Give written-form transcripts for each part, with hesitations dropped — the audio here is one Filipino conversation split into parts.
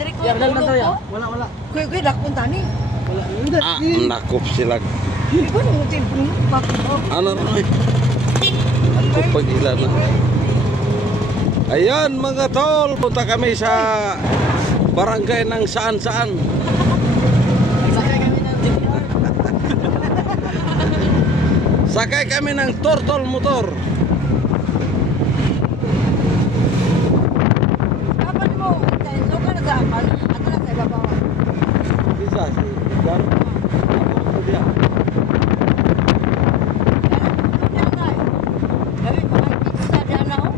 Diri ko Ya, benar tulog benar ya. ko. Wala. Kuy dakpon tani. Wala. Hindi. Nakop sila. Ko mo tin bakit. Ano rin? Nakop pag ilan na. Ayan mga tol, punta kami sa barangay ng saan-saan. Sakay kami ng turtle motor. Kapan mo? So ka nag-aamal? Ato lang sa ibabaw. Bisa sih. Dan aku dia. Gabi pa kay kita sa diana o.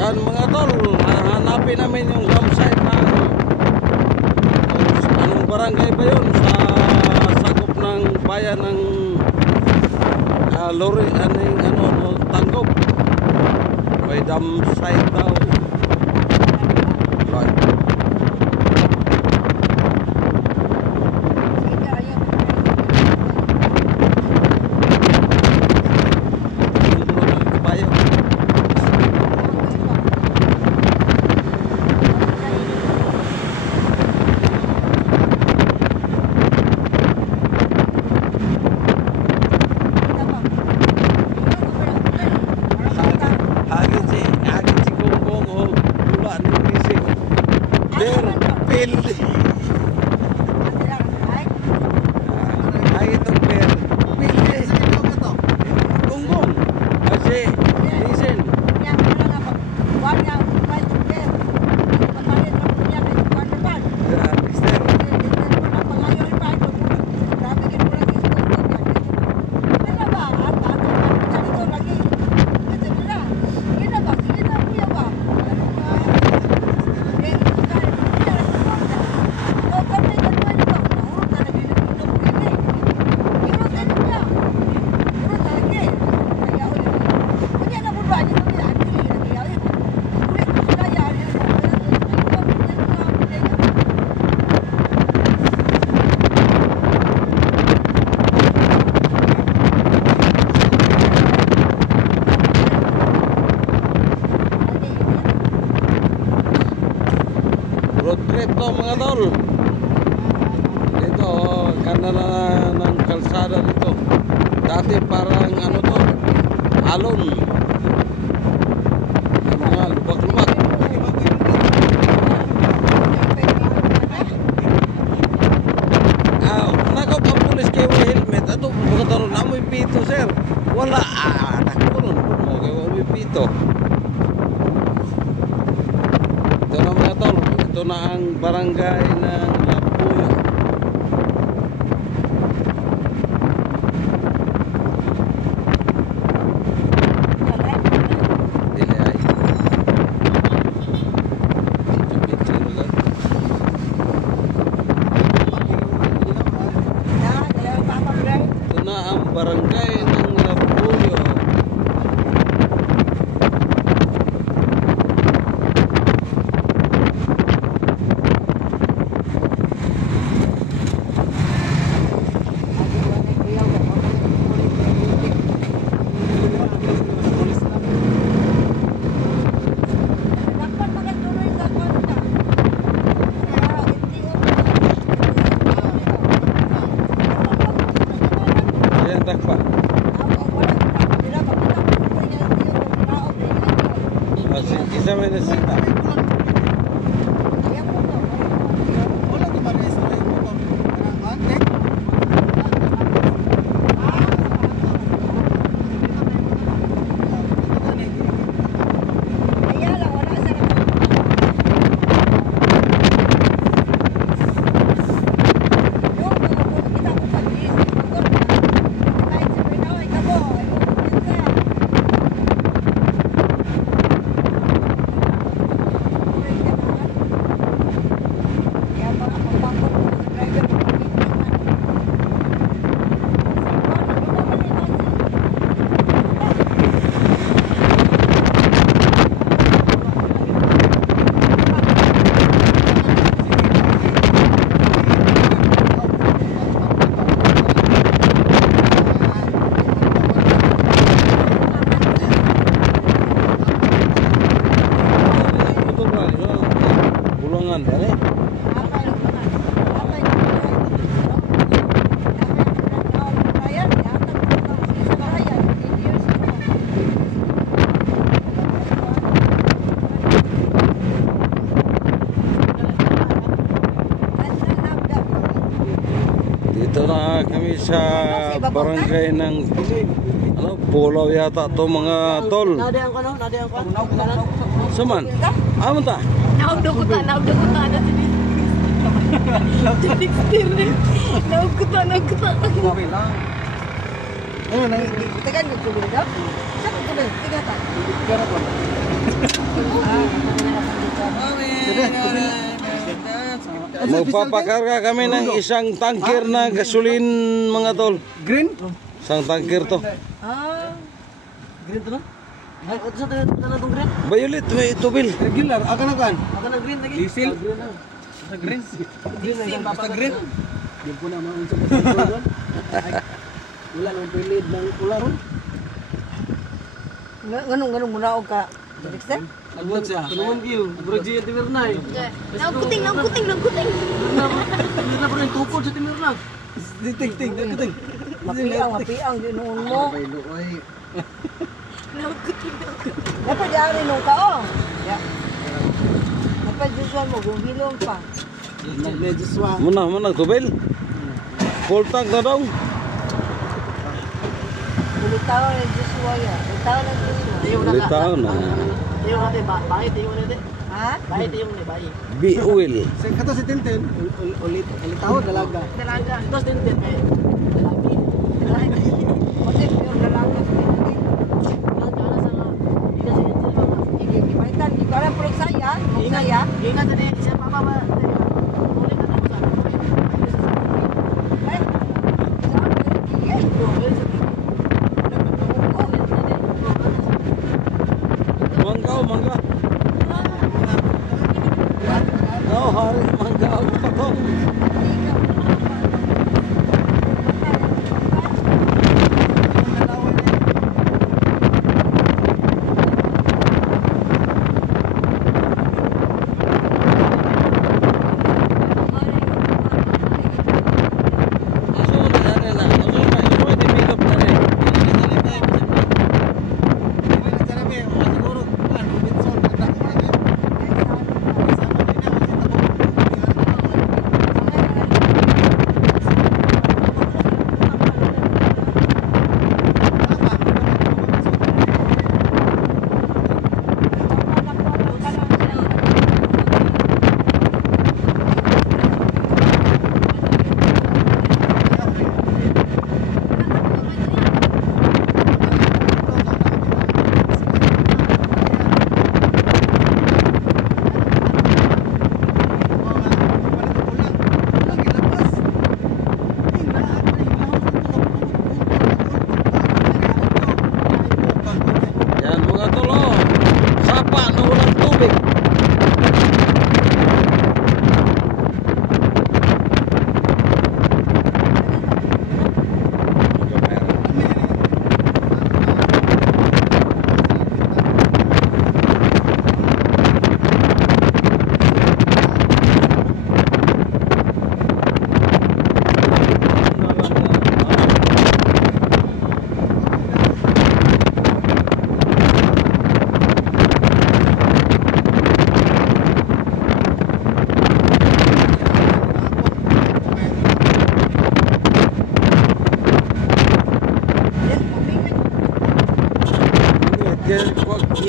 Yan mga tol, hanapin namin yung campsite ng anong barangay ba yun sa sakop ng bayan ng Lori, Tanggop. May dam site daw. Right. Agit si Gonggong o gula ni Bising. Berpil. Ay itong berpil. Gonggong. Kasi Bising. Mister. Road trip to mga tol. Dito, ganda na ng kalsada dito. Dati parang ano to, alon. Yung mga lubak-lubak. Nakop ang pulis kayo may helmet. Ato, mga tol, namoy pito sir. Wala, nakulon. May pito. Ito na mga tol. Ito na ang barangay ng Lapuyo. Dili ay. Picture lang. Ito na ang barangay ng Lapuyo. Yan takpa. Isa may nasita. kami sa barangay ng ano, Pulaw yata to mga tol. Nadayang ko no, nadayang ko. Saman? Amon ta? Naugdo ko ta na si Naugdo ko ta. Okay lang. Ano na, tegan ko tuloy daw. Saan ko tuloy? Tiga ta. Tiga ko. Magpapakarga kami ng isang tanker na gasolin mga tol. Green? Isang tanker to. Green to no? Ay, ito sa itong green? Violet, may tubil. Regular, aka na kan? Aka na green lagi? Diesel? Basta green? Green na yan, basta green? Yan po naman unsa pa sa doon. Wala nang pilid ng pula ron. Ganun muna o ka? Dexter? Agwat siya. Tulungan kayo. Broji at Timirnay. Naugkuting. Hindi na po rin tukod sa Timirnay. Ting. Mapiang, ginoon mo. Naugkuting. Dapat yari nung ka, oh. Dapat Joshua mo, gumilong pa. Joshua. Muna tubil. Full tank na daw. Ulitaw na Joshua yan. Ulitaw na. Tiyo natin, bakit tiyo natin? Ha? Bakit tiyo natin, B-oil. Kato si Tintin, ulitaw, dalaga. Ito si Tintin, dalagi. Kasi yung dalaga si Tintin. Ipaitan, di ko alam pulog saya. Ingat na din, siya papa. Mangga. Oh, hari mangga pa to.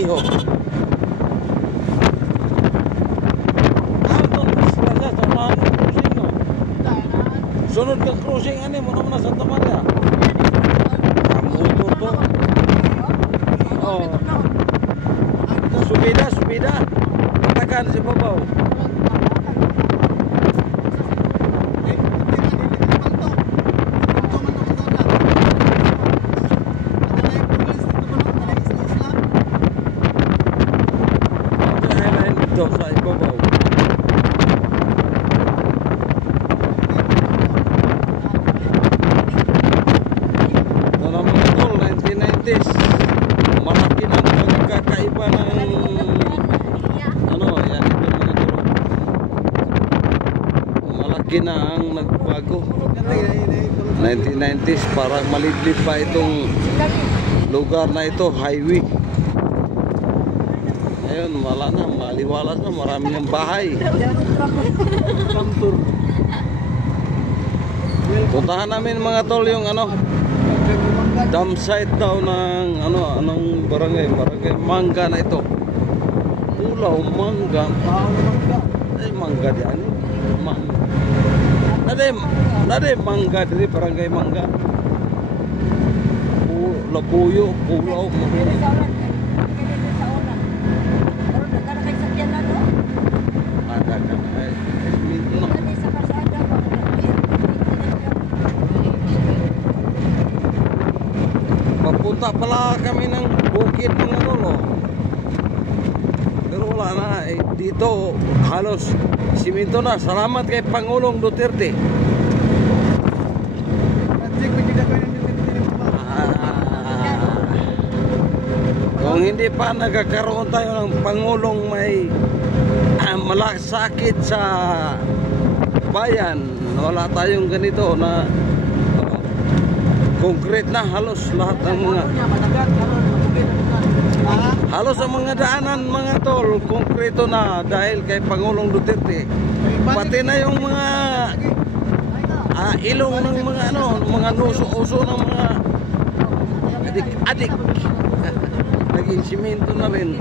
Iho. Sunod ka cruising ani mo naman sa Santa Maria. Motor to. Oh. Subida. Patakan si babaw. Sa ibabaw. Ito na mga tol, 1990s. Malaki na ang pagkakaiba ng ano, yan ito mga tol. Malaki na ang nagbago. 1990s, parang malidlit pa itong lugar na ito, highway. Ayun, wala na, maliwalas na, marami ng bahay. Puntahan namin mga tol yung ano, dam site daw ng anong barangay Mangga na ito. Pulau Mangga. Ay mangga diyan. Nade mangga dari barangay Mangga. Labuyo, Pulau Mangga. Ada kan. Papunta pala kami ng bukid mga lolo. Pero wala na dito halos siminto na. Salamat kay Pangulong Duterte. Kung hindi pa nagkakaroon tayo ng Pangulong may malasakit sa bayan, wala tayong ganito na concrete na halos lahat ng mga ang mga daanan mga tol konkreto na dahil kay Pangulong Duterte. Pati na yung mga ilong ng mga mga nuso-uso ng mga adik naging simento na rin.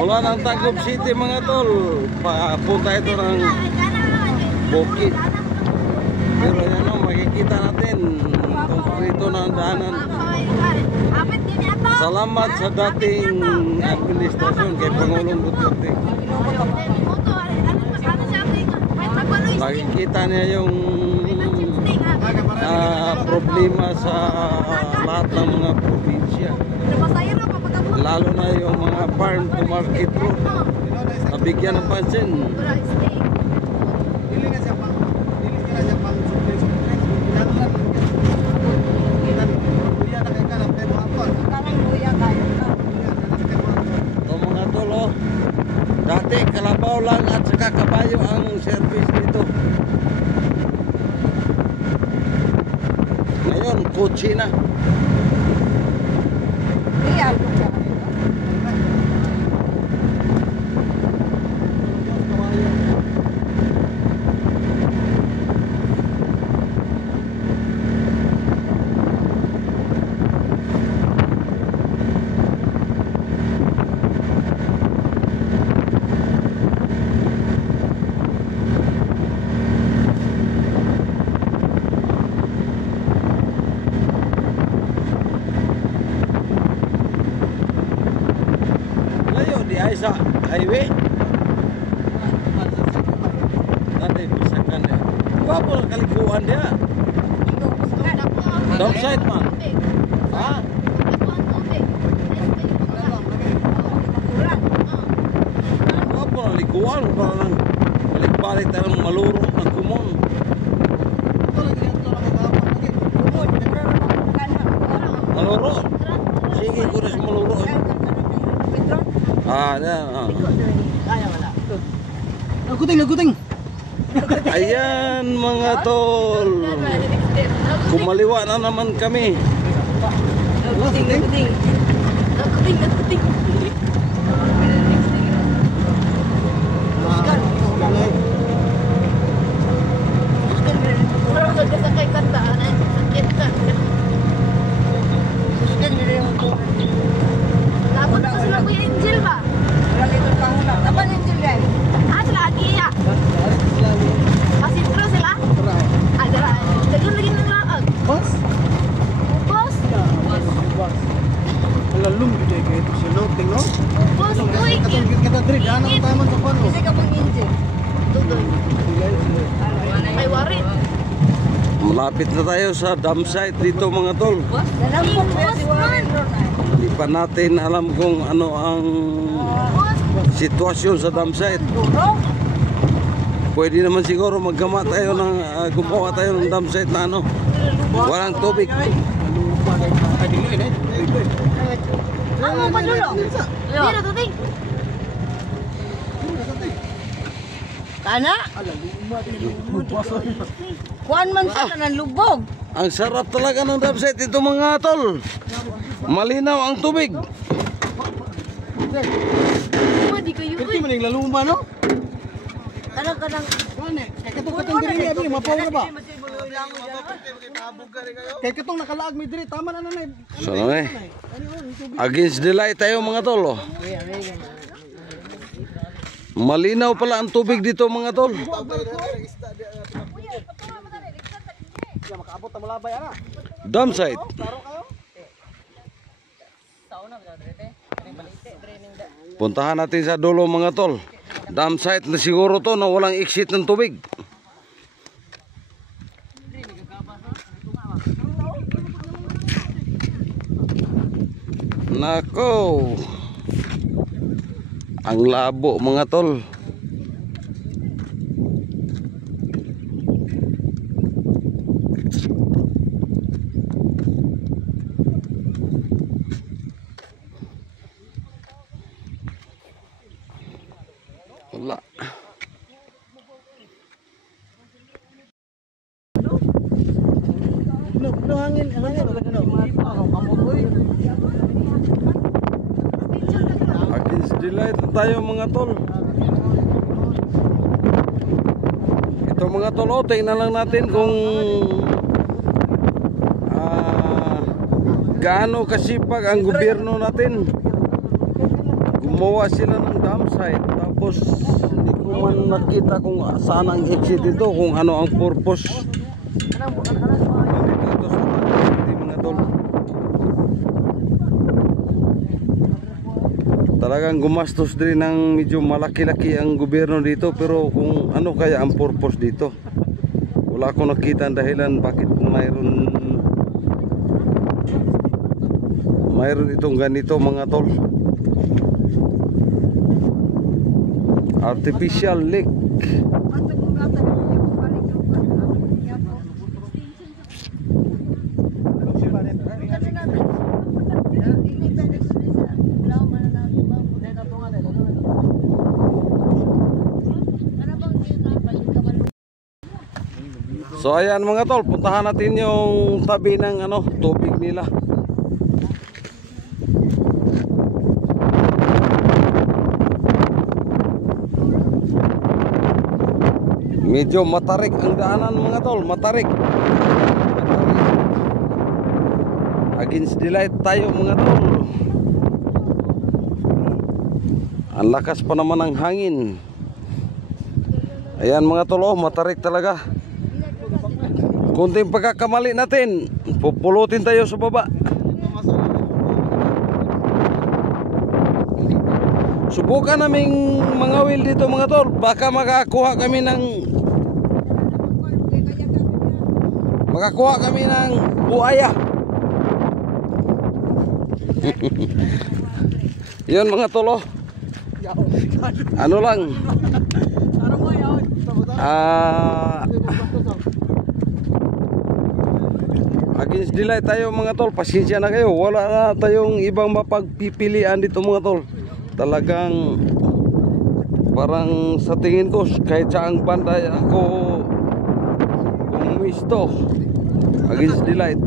Mula ng Tagum City mga tol, papunta ito ng bukid. Pero yan o, makikita natin konkreto na ang daanan. Salamat sa dating administrasyon kay Pangulong Duterte. Makikita niya yung problema sa lahat ng mga probinsya. Lalo na yung mga farm to market road. Nabigyan ng pansin. Ito mga tolo, dati kalabaw lang at saka kabayo ang service dito. Ngayon, kotse na. Ay sa highway nanti misalkan ya apa kalikuan dia downside man apa kalikuan parang balik-balik tayo maluro ng kumon maluro sige ko rin maluro Naguting. Ayan mga tol, kumaliwa na naman kami. Naguting. Dapat pa sila Kuya Angel ba? Dapat Angel yan. Sila Agia. Masintro sila? Adara. Dagan lagi ng laag. Bus? Bus? Lalong gede kayak itu sih, no? Tinggal. Bus, uy. Kita trip, anak taman kapan lo? Kasi ka pang Angel. Tudoy. May warit. Malapit na tayo sa dam site dito mga tol. Nalampok bus man. Hindi pa natin alam kung ano ang sitwasyon sa dam site. pwede naman siguro maggama tayo ng gumawa tayo ng dam site na ano, walang tubig. Amo pa dulo. Dira tuting. Kana? Kuan man sa kanan lubog. Ang sarap talaga ng dam site ito mga tol. Malinaw ang tubig. Di kayo. Pwede man yung lalumba, no? Kanang Kaya katong diri niya, mapaw na ba? Kaya katong nakalaag may diri, tama na nanay. So against the light tayo mga tol. Oh. Malinaw pala ang tubig dito mga tol. Makaabot na malabay, ana. Dam site. Puntahan natin sa dulo mga tol. Dam site na siguro to na walang exit ng tubig. Nako. Ang labo mga tol. Wala. No, hangin talaga no. Kamotoy. Against the light na tayo mga tol. Ito mga tol, oh, tingnan lang natin kung gaano kasipag ang gobyerno natin. Gumawa sila ng dam site tapos hindi ko man nakita kung saan ang exit ito, kung ano ang purpose. Nandito ito sa Taguig mga tol. Talagang gumastos din ng medyo malaki-laki ang gobyerno dito, pero kung ano kaya ang purpose dito, wala akong nakita ang dahilan bakit mayroon itong ganito mga tol. Artificial lake. So ayan mga tol, puntahan natin yung tabi ng ano, tubig nila. Medyo matarik ang daanan mga tol, matarik. Against the light tayo mga tol. Ang lakas pa naman ng hangin. Ayan mga tol, oh, matarik talaga. Kunting pagkakamali natin, pupulutin tayo sa baba. Subukan naming mangawil dito mga tol, baka makakuha kami ng buaya. Yun mga tol, oh. Ano lang, against the light tayo mga tol, pasensya na kayo, wala na tayong ibang mapagpipilian dito mga tol. Talagang parang sa tingin ko kahit saang banday ako umisto against the light.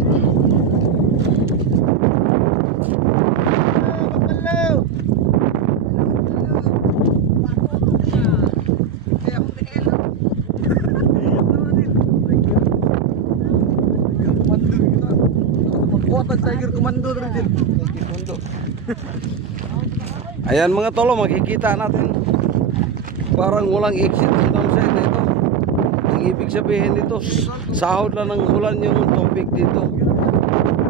Ayan mga tolo, makikita natin parang walang exit ng dam site na ito. Ang ibig sabihin dito, sahod lang ng ulan yung tubig dito.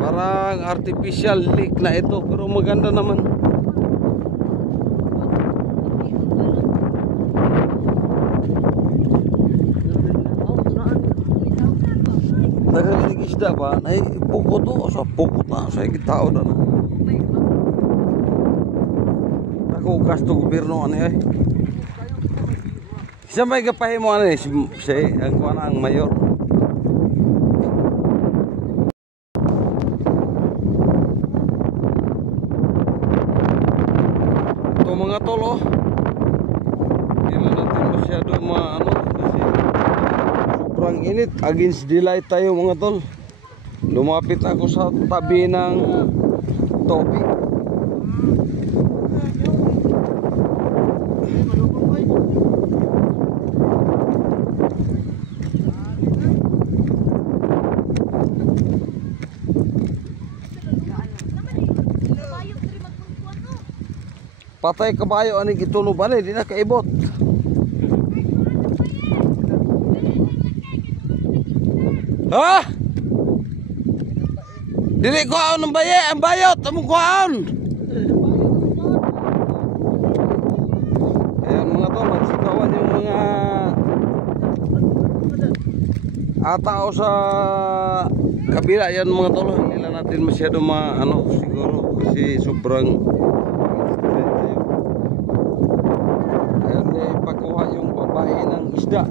Parang artificial lake na ito, pero maganda naman. Nagagaling isda ba? Ay, puko to. Sa puko na. Sa tao na na. Ako, gasto gobyerno ano eh. Siya may gapahimo ano eh, si ang kuha na ang mayor. Ito mga tol oh. Hindi na natin masyado ano kasi sobrang init. Against daylight tayo mga tol. Lumapit ako sa tabi ng tubig. Patay kabayo ani gitulo bali di na kaibot. Ha? Dili ko ang bayot among kuan. Ayan mga tol, magsikawan yung mga atao sa kabila yan mga tol. Hindi lang natin masyado ano siguro kasi sobrang pakuha yung babae ng isda.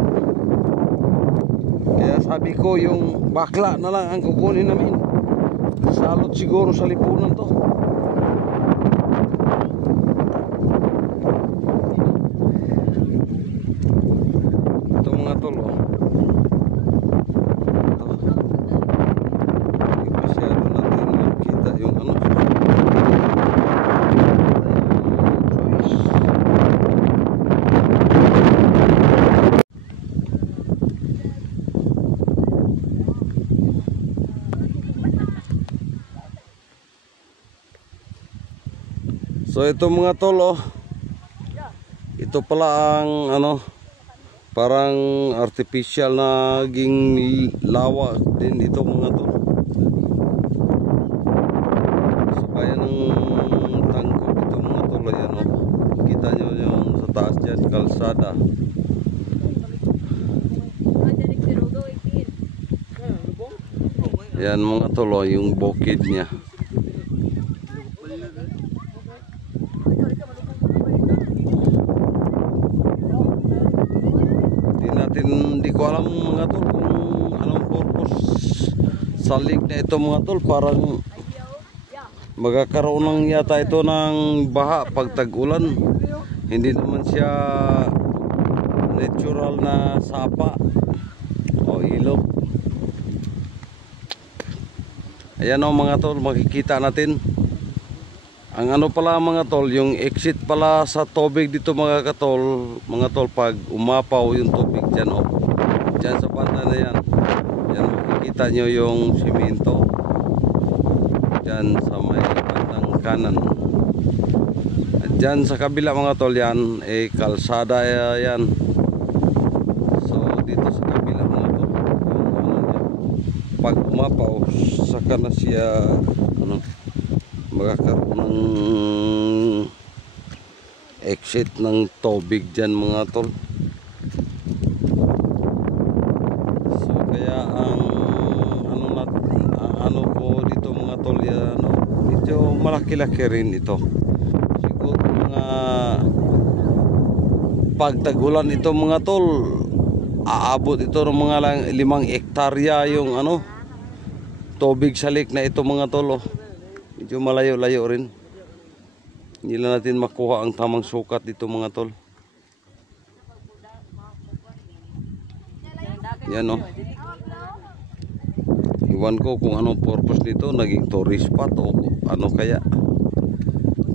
Kaya sabi ko yung bakla na lang ang kukunin namin. Salot siguro sa lipunan to. Ito mga tol oh. Masyado natin makita yung ano. So ito mga tol oh. Ito pala ang ano parang artificial na naging lawa din ito mga tol. Sa bayan ng Tangkog ito mga tol ayan oh. Kita nyo yung sa taas dyan kalsada. Yan mga tol oh, yung bukid niya. Hindi ko alam mga tol kung anong purpose sa lake na ito mga tol. Parang magkakaroon ng yata ito ng baha pag tag-ulan. Hindi naman siya natural na sapa o ilog. Ayan o mga tol, makikita natin ang ano pala mga tol, yung exit pala sa tubig dito mga tol pag umapaw yung tubig dyan o. Dyan sa banda na yan. Yan makikita nyo yung simento. Dyan sa may bandang kanan. At dyan sa kabila mga tol yan, kalsada yan. So dito sa kabila mga tol, pag umapaw, saka na siya magkakaroon ng exit ng tubig dyan mga tol. So kaya ang ano ko dito mga tol yan, medyo malaki-laki rin ito. Siguro mga pagtagulan ito mga tol, aabot ito ng mga 5 hektarya yung tubig sa lake na ito mga tol oh. Medyo malayo-layo rin. Hindi na natin makuha ang tamang sukat dito mga tol. Yan o. Iwan ko kung anong purpose nito. Naging tourist spot o ano kaya.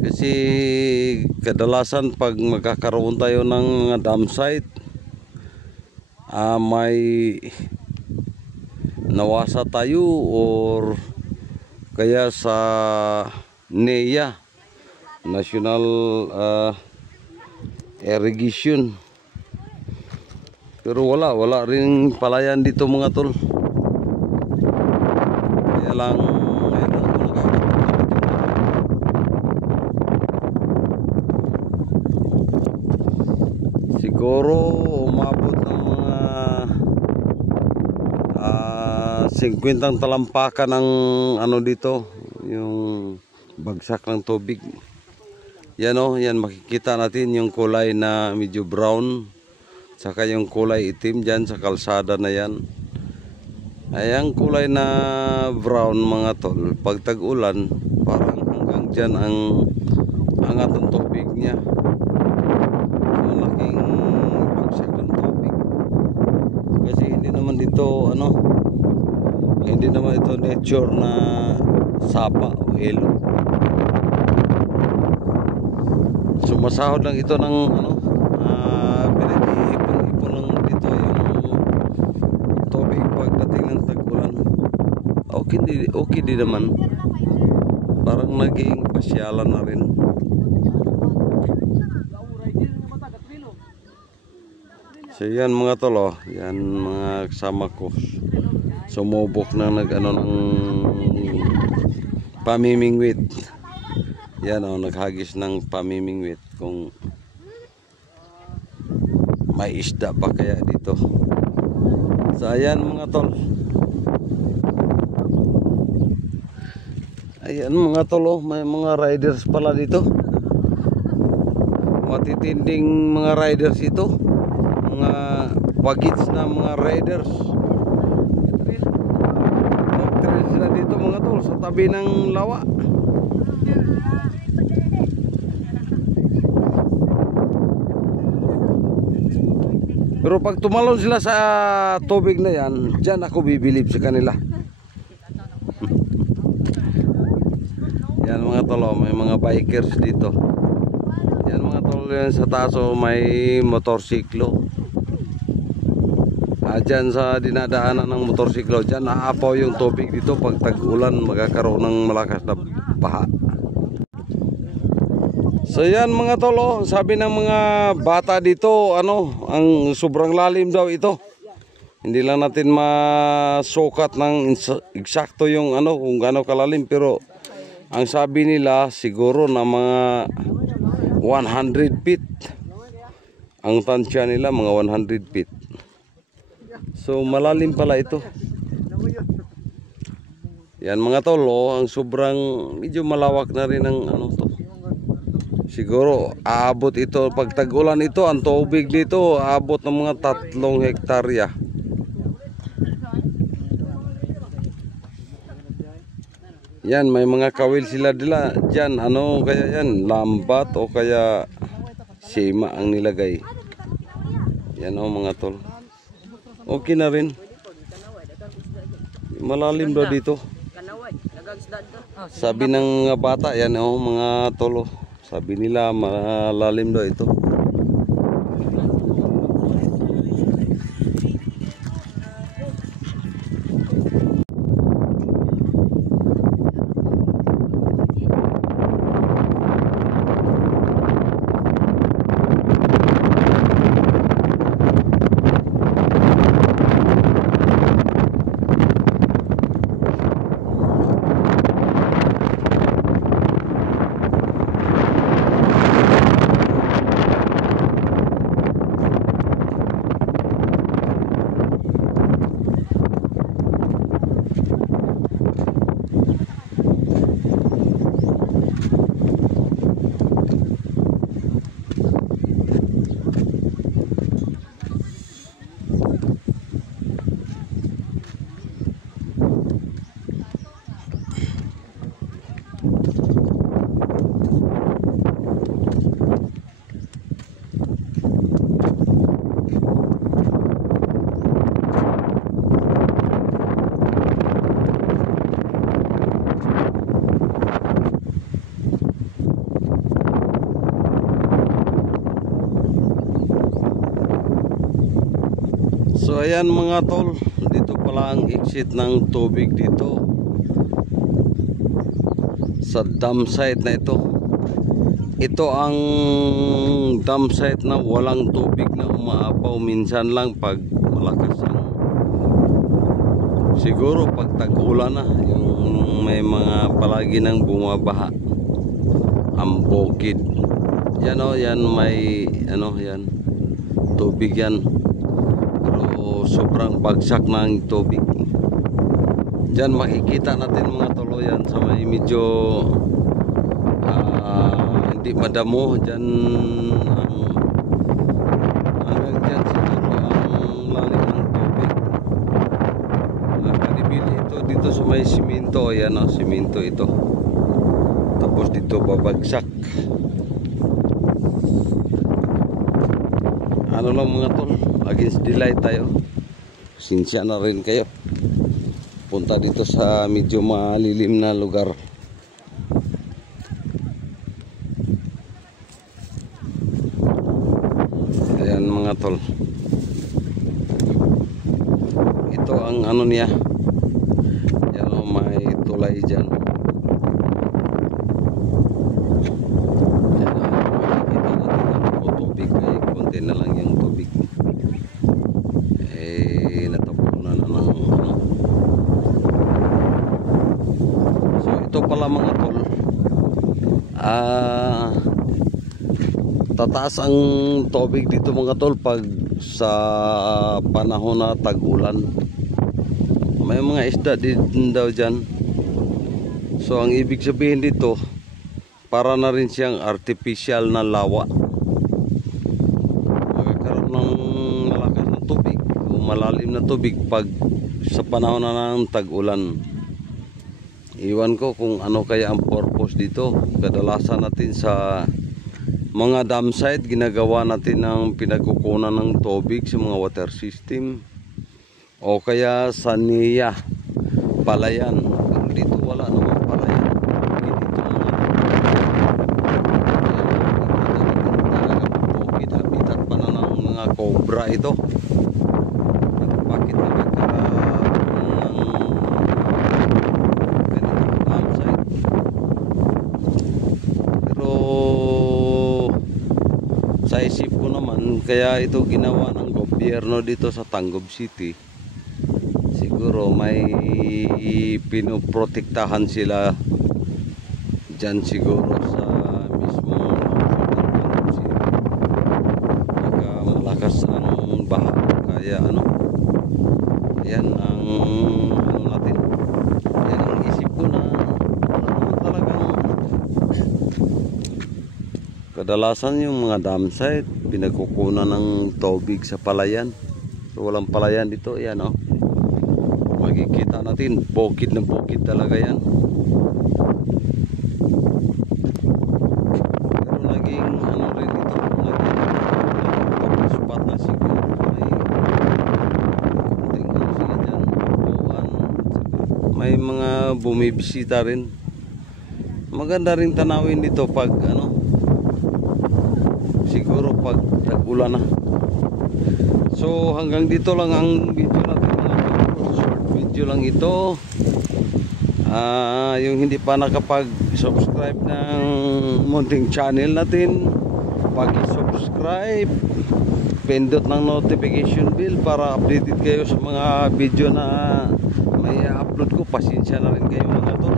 Kasi kadalasan pag magkakaroon tayo ng dam site, may nawasa tayo or kaya sa NEA, National Irrigation. Pero wala rin palayan dito mga tol. Kaya lang siguro umabot ng mga 50 talampakan ng dito, yung bagsak ng tubig. Yan o, yan makikita natin yung kulay na medyo brown. Saka yung kulay itim dyan sa kalsada na yan. Ay ang kulay na brown mga tol, pag tag-ulan parang hanggang dyan ang angat ng tubig niya. Malaking bagsak ng tubig. Kasi hindi naman ito nature na sapa o elo. Sumasahod lang ito ng pinag-iipon-ipon lang dito yung tubig pagdating ng tag-ulan. Okay din naman. Parang naging pasyalan na rin. So yan mga tolo, yan mga kasama ko. Sumubok na ng pamimingwit. Yan naghagis ng pamimingwit kung may isda pa kaya dito. So ayan mga tol. Ayan mga tol, may mga riders pala dito. Matitinding mga riders ito. Mga wagits na mga riders. Magtrail sila dito mga tol sa tabi ng lawa. Pero pag tumalon sila sa tubig na yan, dyan ako bibilib sa kanila. Yan mga tolo, may mga bikers dito. Yan mga tolo, yan sa taso may motorsiklo. Dyan sa dinadaanan ng motorsiklo, dyan naapaw yung tubig dito. Pag tag-ulan, magkakaroon ng malakas na baha. So yan mga tolo, sabi ng mga bata dito, ang sobrang lalim daw ito. Hindi lang natin masukat ng eksakto yung kung gaano kalalim, pero ang sabi nila siguro na mga 100 feet. Ang tansya nila mga 100 feet. So malalim pala ito. Yan mga tolo, ang sobrang medyo malawak na rin ang to. Siguro aabot ito pag tag-ulan ito, ang tubig dito aabot ng mga 3 hektarya. Yan, may mga kawil sila dyan. Kaya yan, lambat o kaya sima ang nilagay. Yan mga tol. Okay na rin. Malalim daw dito. Sabi ng mga bata, yan mga tolo. Sabi nila malalim daw ito. So ayan mga tol, dito pala ang exit ng tubig dito sa dam site na ito. Ito ang dam site na walang tubig na umaapaw, minsan lang pag malakas ang siguro pag tag-ulan na, yung may mga palagi nang bumabaha ang bukid. Yan yan may yan tubig yan. Sobrang bagsak ng tubig. Diyan makikita natin mga toloyan sa may medyo hindi madamo. Diyan hanggang dyan sa simento, ayan o, simento ito. Tapos dito babagsak. Ano lang mga tol, against the light tayo. Sinsya na rin kayo. Punta dito sa medyo malilim na lugar. Ayan mga tol. Ito ang ano niya. Yan o, may tulay dyan. Yan o, makikita natin ang tubig. Ay, konti na lang yung tubig. Eh, natapunan na ng ano. So, ito pala mga tol. Tataas ang tubig dito mga tol pag sa panahon na tag-ulan. May mga isda din daw dyan. So ang ibig sabihin dito, para na rin siyang artificial na lawa. Magkakaroon ng malakas na tubig o malalim na tubig pag sa panahon na ng tag-ulan. Iwan ko kung ano kaya ang purpose dito. Kadalasan natin sa mga dam site, ginagawa natin ng pinagkukunan ng tubig sa mga water system o kaya sa NIA, palayan. Pero dito wala namang palayan. Dito mga habitat pa na ng mga cobra ito. Bakit na nagkaroon ng ganitong dam site? Pero sa isip ko naman, kaya ito ginawa ng gobyerno dito sa Tangub City, siguro may pinoprotektahan sila dyan siguro sa mismong Tangub City. Baka malakas ang baha, kaya ano, yan ang ano natin, yan ang isip ko na wala naman talagang kadalasan yung mga dam site, pinagkukunan ng tubig sa palayan. So walang palayan dito, yan o. Makikita natin, bukid na bukid talaga yan. Pero naging ano rin ito, naging spot na siguro. May konting ano sila dyan, buwan. May mga bumibisita rin. Maganda rin tanawin dito pag ano, siguro pag tag-ulan na. So hanggang dito lang ang video natin mga tol. Short video lang ito. Yung hindi pa nakapag-subscribe ng munting channel natin, pag-subscribe, pindot ng notification bell para updated kayo sa mga video na may upload ko. Pasensya na rin kayo mga tol.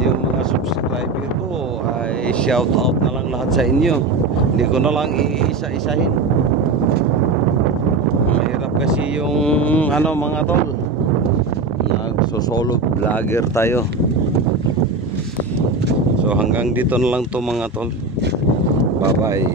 Yung mga subscriber ko ay shout out na lang lahat sa inyo. Hindi ko na lang iisa-isahin. Mahirap kasi yung ano mga tol, nagso-solo vlogger tayo. So hanggang dito na lang to mga tol. Bye bye.